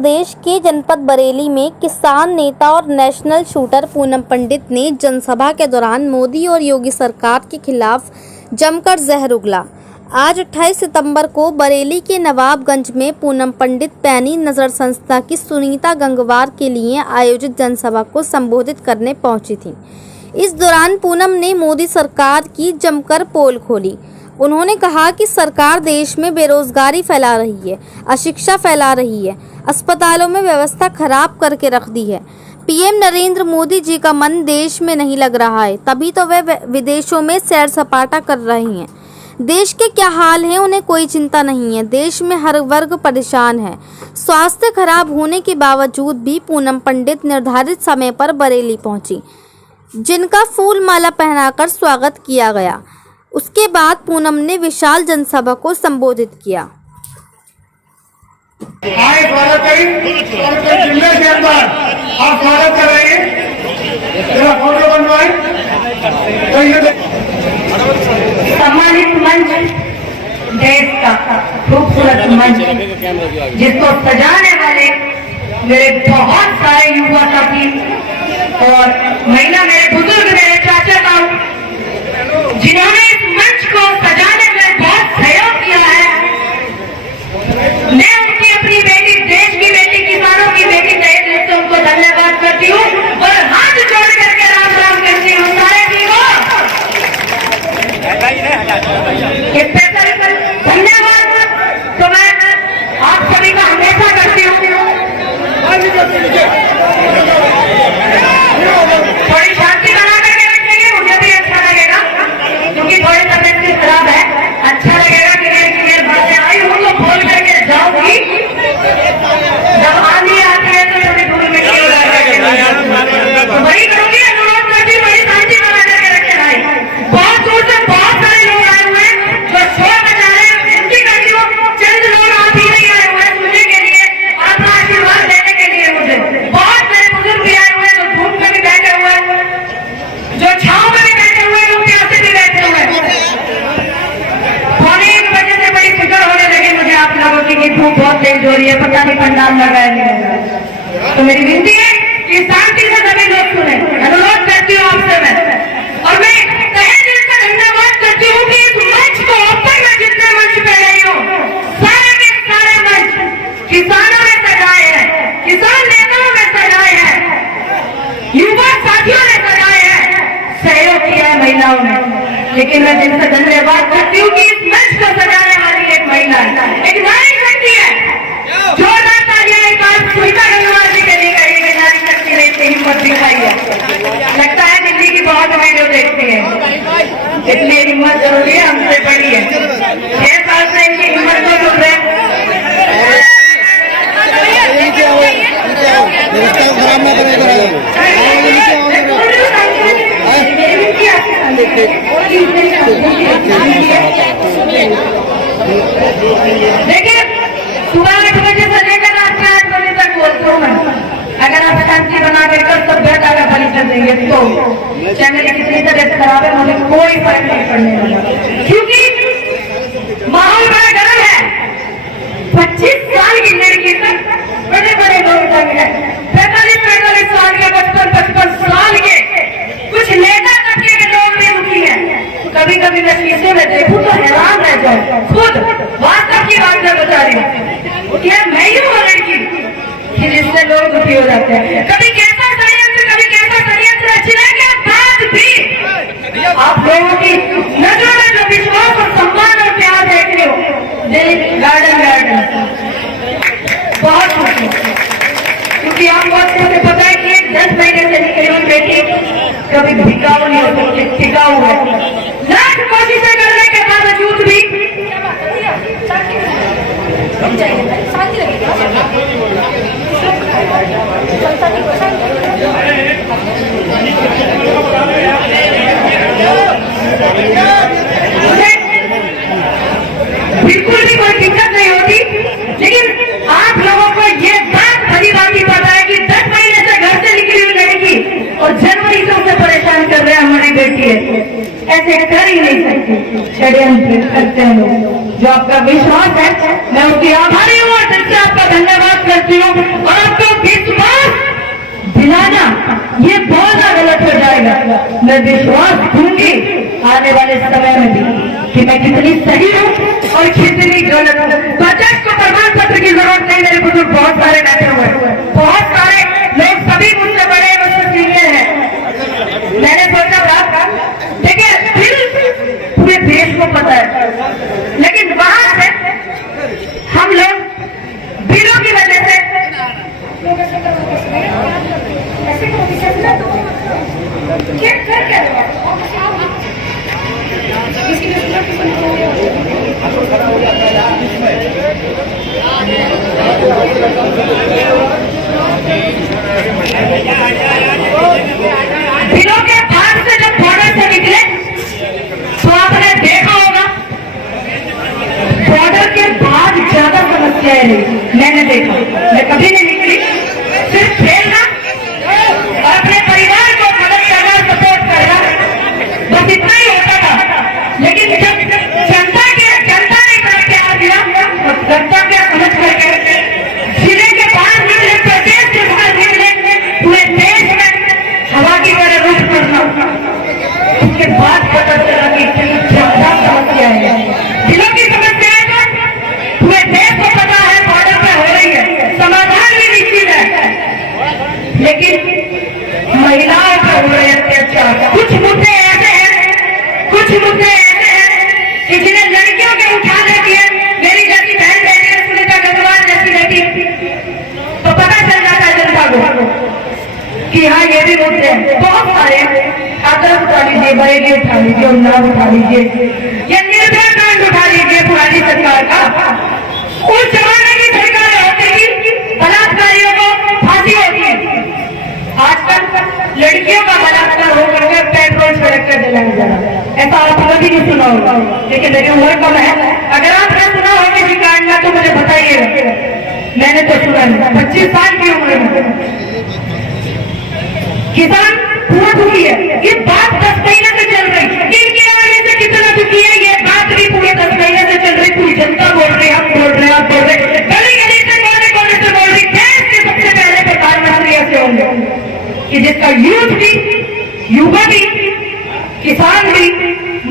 प्रदेश के जनपद बरेली में किसान नेता और नेशनल शूटर पूनम पंडित ने जनसभा के दौरान मोदी और योगी सरकार के खिलाफ जमकर जहर उगला। आज 28 सितंबर को बरेली के नवाबगंज में पूनम पंडित पैनी नज़र संस्था की सुनीता गंगवार के लिए आयोजित जनसभा को संबोधित करने पहुंची थी। इस दौरान पूनम ने मोदी सरकार की जमकर पोल खोली। उन्होंने कहा कि सरकार देश में बेरोजगारी फैला रही है, अशिक्षा फैला रही है, अस्पतालों में व्यवस्था खराब करके रख दी है। पीएम नरेंद्र मोदी जी का मन देश में नहीं लग रहा है, तभी तो वे विदेशों में सैर सपाटा कर रहे हैं। देश के क्या हाल है उन्हें कोई चिंता नहीं है। देश में हर वर्ग परेशान है। स्वास्थ्य खराब होने के बावजूद भी पूनम पंडित निर्धारित समय पर बरेली पहुंची, जिनका फूल माला पहनाकर स्वागत किया गया। उसके बाद पूनम ने विशाल जनसभा को संबोधित किया। स्वागत करें और जिले के अंदर आप स्वागत कर रहे हैं। जरा फोटो बनवाएं। सम्मानित मंच, देश का खूबसूरत मंच, जिसको सजाने वाले मेरे बहुत सारे युवा साथी और महिला, मेरे बुजुर्ग, मेरे चाचा ताऊ, जिन्होंने इस मंच को सजाने में बहुत सहयोग किया है। मैं उनकी अपनी बेटी, देश की बेटी, किसानों की बेटी तहे दिल से उनको धन्यवाद करती हूँ और हाथ जोड़ करके राम राम करती हूँ। सारे जीवो धन्यवाद तो मैं आप सभी का हमेशा करती हूँ। थोड़ी शांति बना करके रखेंगे, मुझे भी अच्छा लगेगा, क्योंकि थोड़ी तबियत भी खराब है। अच्छा लगेगा कि मेरे बातें आई हूँ तो बोल करके जाऊंगी। जब आंधी आती है तो कभी धूल मिट्टी उड़ा करके तो वही करूंगी। अनुरोध करती हूँ, बड़ी शांति बना करके रखे भाई। बहुत दूर से बहुत सारे लोग आए हुए हैं जो शोर मचा रहे हैं। विनती करती हूँ, चंद लोग आप ही नहीं आए हुए सुनने के लिए और अपना आशीर्वाद देने के लिए। मुझे बहुत मेरे बुजुर्ग भी आए हुए हैं, जो धूप में भी बैठे हुए हैं, जो छांव में भी बैठे हुए हैं, जो प्यासे भी बैठे हुए हैं। पौने 1 बजे से बड़ी फिक्र होने लगी मुझे आप लोगों की कि धूप बहुत तेज हो रही है, पता नहीं पंडाल लगा है नहीं लगा। तो मेरी विनती है कि शांति से सभी लोग सुने। अनुरोध करती हूँ आपसे मैं, और मैं तहे दिल से धन्यवाद करती हूँ कि इस मंच को ऊपर मैं जितने मंच पे गई हूँ, सारे के सारे मंच किसानों ने सजाए हैं, किसान नेताओं ने सजाए हैं, युवा साथियों ने सजाए हैं, सहयोग किया है महिलाओं ने। लेकिन मैं जिनसे धन्यवाद करती हूँ कि इस मंच को सजाने वाली एक महिला है, एक नारी शक्ति है। जोरदार तालियां एक बार सुनीता गंगवार जी के लिए करेंगे। नारी शक्ति ने इतनी हिम्मत दिखाई है। लगता है दिल्ली की बहुत वीडियो देखती है, इसलिए हिम्मत जरूरी है, हमसे बड़ी है। 6 साल से इनकी हिम्मत को सुन रहे हैं। देखिए, सुबह 8 बजे से लेकर रात 8 बजे तक बोलता हूँ मैं। अगर आप शांति बना कर सभ्यता का परिचय देंगे तो चाहे मेरी कितनी तबियत खराब है, मुझे कोई फर्क नहीं पड़ने वाला, क्योंकि माहौल बड़ा गर्म है। 25 साल की लड़की तक बड़े बड़े लोग तक है, 45 साल के, 55 साल के कुछ नेता तक के लोग भी दुखी हैं। कभी कभी मैं शीशे में देखूं तो हैरान रह जाऊं। खुद वास्तव की बात मैं बता रही हूँ कि मैं ही हूँ लड़की कि जिससे लोग दुखी हो जाते हैं। कभी कैसा षड्यंत्र रचने के बाद भी आप लोगों की नजरों में जो विश्वास और सम्मान और प्यार देख रहे हो, दिल गार्डन बहुत खुश है। क्योंकि आप मुझे पता है कि 10 महीने से निकली हुई बेटी कभी टिकाऊ नहीं हो सकती, टिकाऊ है। लाख कोशिशें करने के बावजूद भी बिल्कुल भी कोई दिक्कत नहीं होती। लेकिन आप लोगों को ये बात भली बात पता है कि 10 महीने से घर से निकली हुई लड़की और जनवरी से उसे परेशान कर रहे हैं हमारी बेटी है, ऐसे कर ही नहीं सकती। षड्यंत्र करते हैं लोग। जो आपका विश्वास है, मैं उसकी आभारी हूँ और दिल से आपका धन्यवाद करती हूँ। और आपको विश्वास दिलाना ये बोलना गलत हो जाएगा। मैं विश्वास दूंगी आने वाले समय में भी कि मैं कितनी सही हूँ और कितनी गलत हूँ। बजट को प्रमाण पत्र की जरूरत नहीं, मेरे बुजुर्ग बहुत सारे बैठे हुए हैं, बहुत सारे लोग, सभी मुझसे बड़े, मुझसे सीनियर हैं। मैंने सोचा था, देखिए दिल पूरे देश को पता है, लेकिन वहां से हम लोग बिलों की वजह से बिलों के पार से जब बॉर्डर से निकले तो आपने देखा होगा बॉर्डर के बाद ज्यादा समस्याएं रही। मैंने देखा, मैं कभी नहीं निकली, सिर्फ खेलना और अपने परिवार को मदद करना, सपोर्ट करना, बस इतना ही होता था। लेकिन जब जनता ने इतना प्यार दिया और कर्तव्य समझ करके जिले के बाहर निकले, प्रदेश के बाहर निकले, पूरे देश में हवा की तरह रुख करना, उसके बाद पता चला कि इतनी ज्यादा समस्याएं हैं। जिलों की समस्याएं तो पूरे देश को पता है, बॉर्डर पे हो रही है, समाधान भी निश्चित है, लेकिन महिलाओं पर हो रहे अत्याचार। कुछ मुद्दे ऐसे हैं, कुछ मुद्दे ऐसे हैं कि जिन्हें लड़कियों के उठा देती है, मेरी जैसी बहन बेटी है, सुनीता गंगवार जैसी बेटी, तो पता चल जाता है जनता को कि हाँ ये भी मुद्दे हैं। बहुत सारे आदर्श उठा लीजिए, बरेली उठा लीजिए, उन्नाव उठा लीजिए, या निर्भया कांड उठा लीजिए पुरानी सरकार का। उस जमाने की सरकार होती थी, बलात्कारियों को फांसी होती है। आजकल लड़कियों का बलात्कार हो करके पेट्रोल छिड़क कर जलाया जा रहा है। ऐसा आप कभी नहीं सुना होगा, लेकिन मेरी उम्र कम है। अगर आपने सुना हो किसी कांड में तो मुझे बताइएगा। मैंने तो सुना नहीं, 25 साल की उम्र में किसान पूरा दुखी है। ये बात 10 महीने से चल रही है, इनके आने से कितना दुखी है ये बात भी पूरे 10 महीने से चल रही। पूरी जनता बोल रही है, हम बोल रहे हैं, आप बोल रहे हैं, गली गली से कोने कोने से बोल रही। देश के सबसे पहले प्रधानमंत्री ऐसे होंगे कि जिसका यूथ भी, युवा भी, किसान भी,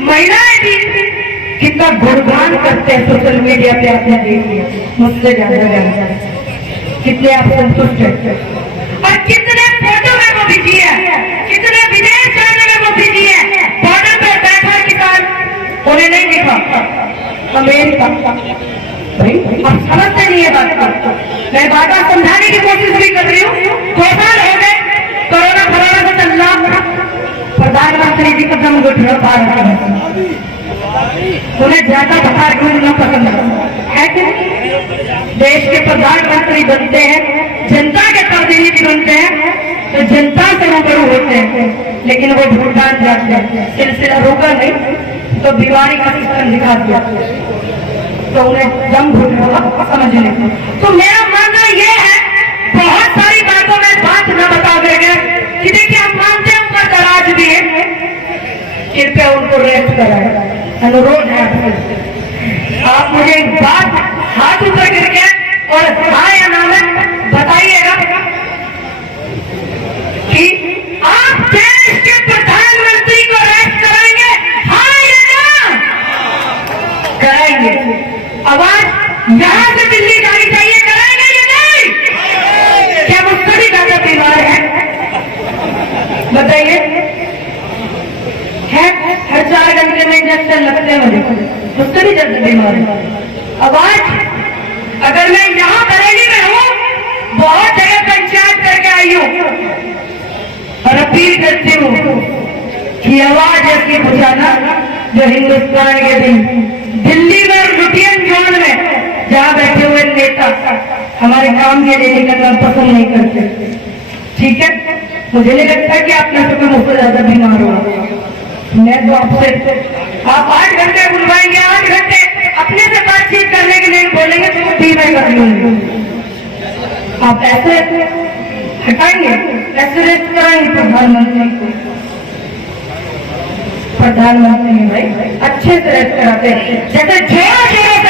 महिलाएं भी कितना गुणगान करते हैं सोशल मीडिया पे। आपने देख लिया, मुझसे ज्यादा कितने आप संतुष्ट हैं और कितने फोटो में वो बिजी है, कितने विदेश जाने में वो बिजी है। बॉर्डर पर बैठा किसान, उन्हें नहीं दिखा अमेरिका। भाई आप समझते नहीं है बात का। मैं बार बार समझाने की कोशिश भी कर रही हूँ। 2 साल हो गए कोरोना फरोना से चल रहा, प्रधानमंत्री जी कदम उठ रहे भारत, उन्हें ज्यादा बाहर घूमना पसंद है कि देश के प्रधानमंत्री बनते हैं, जनता के प्रतिनिधि बनते हैं, तो जनता से रूबरू होते हैं, लेकिन वो भूटान जाते हैं, सिलसिला रोका नहीं तो बीमारी का सिस्टम दिखा दिया, तो उन्हें दम घुटना समझने को। तो मेरा मानना ये है, बहुत सारी बातों में बात न बता देंगे कि देखिए हम मानते हैं ऊपर दराज भी है, कृपया उनको रेस्ट कराए, अनुरोध है आप मुझे एक बात हाथ ऊपर करके और हाँ या ना में बताइएगा कि आप देश के प्रधानमंत्री को रेस्ट कराएंगे, हाँ या ना? कराएंगे। आवाज यहां से दिल्ली जानी चाहिए, कराएंगे या नहीं? क्या मुझसे भी ज्यादा बीमार है? बताइए। है हर 4 घंटे में इंजेक्शन लगते हैं मुझे, मुझसे भी ज्यादा बीमार है। आवाज अगर मैं यहाँ बरेली में हूँ, बहुत जगह पंचायत करके आई हूँ और अपील करती हूँ कि आवाज ऐसी बुझाना जो हिंदुस्तान के दिल्ली में लुटियन जोन में जहाँ बैठे हुए नेता हमारे काम के लिए निकलना पसंद नहीं करते। ठीक है, मुझे नहीं लगता कि आप में से मुझसे ज्यादा बीमार होगा। मैं तो आपसे आप 8 घंटे बुलवाएंगे, 8 घंटे अपने से बातचीत करने के लिए बोलेंगे तो भी मैं कर लूंगी। आप ऐसे हटाएंगे, ऐसे रेस्ट कराएंगे प्रधानमंत्री को। प्रधानमंत्री भाई अच्छे से रेस्ट कराते हैं, जैसे जोर जोरों से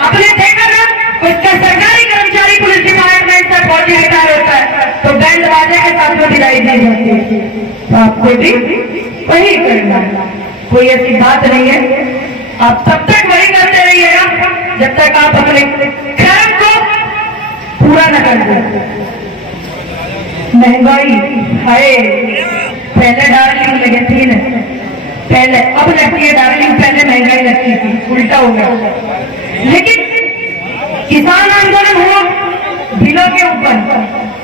अपने देखा ना उसका सरकारी कर्मचारी पुलिस डिपार्टमेंट से फौजी रिटायर होता है तो बैंड बाजे के साथ में विदाई दी जाती है, तो आपको भी वही करना है, कोई ऐसी बात नहीं है। आप तब तक वही करते रहिएगा जब तक आप अपने कर्म को पूरा न कर दो। महंगाई है, पहले डार्लिंग लगे थी ना, पहले अब लगती है डार्लिंग, पहले महंगाई लगती थी, उल्टा हो गया। लेकिन किसान आंदोलन हुआ बिलों के ऊपर,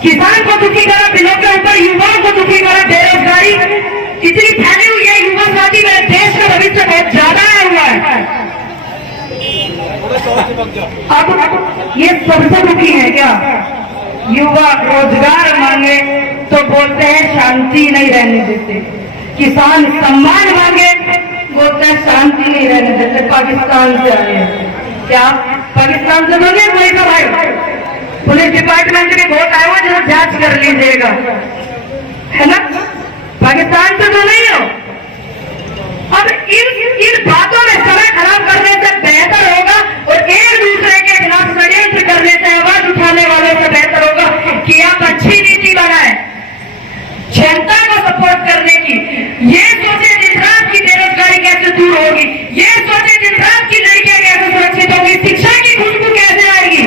किसान को दुखी करा बिलों के ऊपर, युवाओं को दुखी करा, बेरोजगारी इतनी फैली हुई है, युवा साथी मेरे देश का भविष्य बहुत ज्यादा हुआ है। अब ये सबसे दुखी है क्या? युवा रोजगार मांगे तो बोलते हैं शांति नहीं रहने देते, किसान सम्मान मांगे बोलते हैं शांति नहीं रहने देते। पाकिस्तान से आए हैं क्या? पाकिस्तान से बोले कोई तो भाई पुलिस डिपार्टमेंट में बहुत आए हुए, जरा जांच कर लीजिएगा, है ना? पाकिस्तान से तो नहीं हो। अब इन बातों में समय खराब करने से बेहतर होगा और एक दूसरे के खिलाफ षड्यंत्र करने से, आवाज उठाने वालों से बेहतर होगा कि आप अच्छी नीति बनाए, जनता को सपोर्ट करने की। ये सोचे दिन रात की बेरोजगारी कैसे दूर होगी, ये सोचे दिन रात की लड़कियां कैसे सुरक्षित होगी, शिक्षा की खुशबू कैसे आएगी,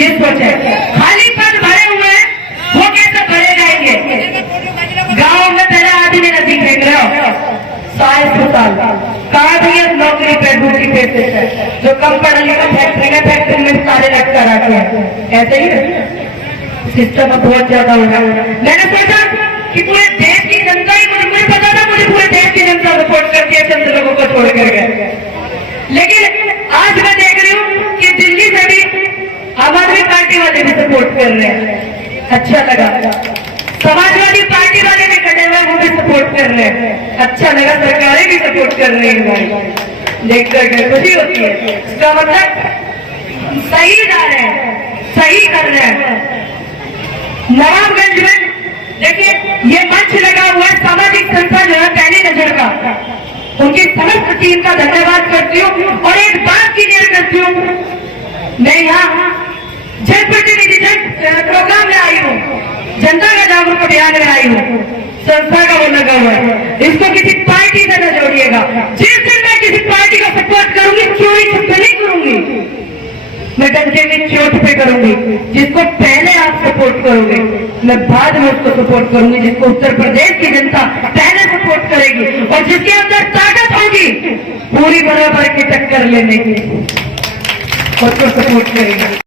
ये सोचे। खाली पद भरे हुए हैं, वो कैसे भरे जाएंगे? गांव में तेरा आदमी नदी फेंक रहे हो 100 साल कहा भैया नौकरी पे ड्यूटी पे से जो कम पढ़ा लिखा फैक्ट्री में सारे लटका रखे हैं, ऐसे ही सिस्टम अब बहुत ज्यादा हो रहा है। मैंने सोचा कि पूरे देश की जनता ही, मुझे पता था मुझे पूरे देश की जनता सपोर्ट करती है, चंद लोगों को छोड़ कर गए। लेकिन आज मैं देख रही हूँ कि दिल्ली से भी आम आदमी पार्टी वाले भी सपोर्ट कर रहे हैं, अच्छा लगा। समाजवादी पार्टी वाले भी खड़े हुए, वो भी सपोर्ट कर रहे हैं, अच्छा लगा। सरकारें भी सपोर्ट कर रही है, देख कर खुशी होती है। इसका मतलब सही जा रहे हैं, सही कर रहे हैं। नवाबगंज में देखिए ये मंच लगा हुआ है, सामाजिक संस्था जो है पहली नजर का, उनकी समस्त टीम का धन्यवाद करती हूँ। और एक बात क्लियर करती हूँ, मैं यहाँ जनप्रतिनिधि प्रोग्राम में आई हूँ, जनता का जागरूक अभियान में आई हूँ, संस्था का वो लगा हुआ है, इसको किसी पार्टी से न जोड़िएगा। जिस दिन मैं किसी पार्टी का सपोर्ट करूंगी, चोरी छुपे नहीं करूंगी, मैं डंडे की चोट पे करूंगी। जिसको पहले आप सपोर्ट करोगे, मैं बाद में उसको सपोर्ट करूंगी, जिसको उत्तर प्रदेश की जनता पहले सपोर्ट करेगी और जिसके अंदर ताकत होगी पूरी बराबर की टक्कर लेने की, उसको सपोर्ट करेगी।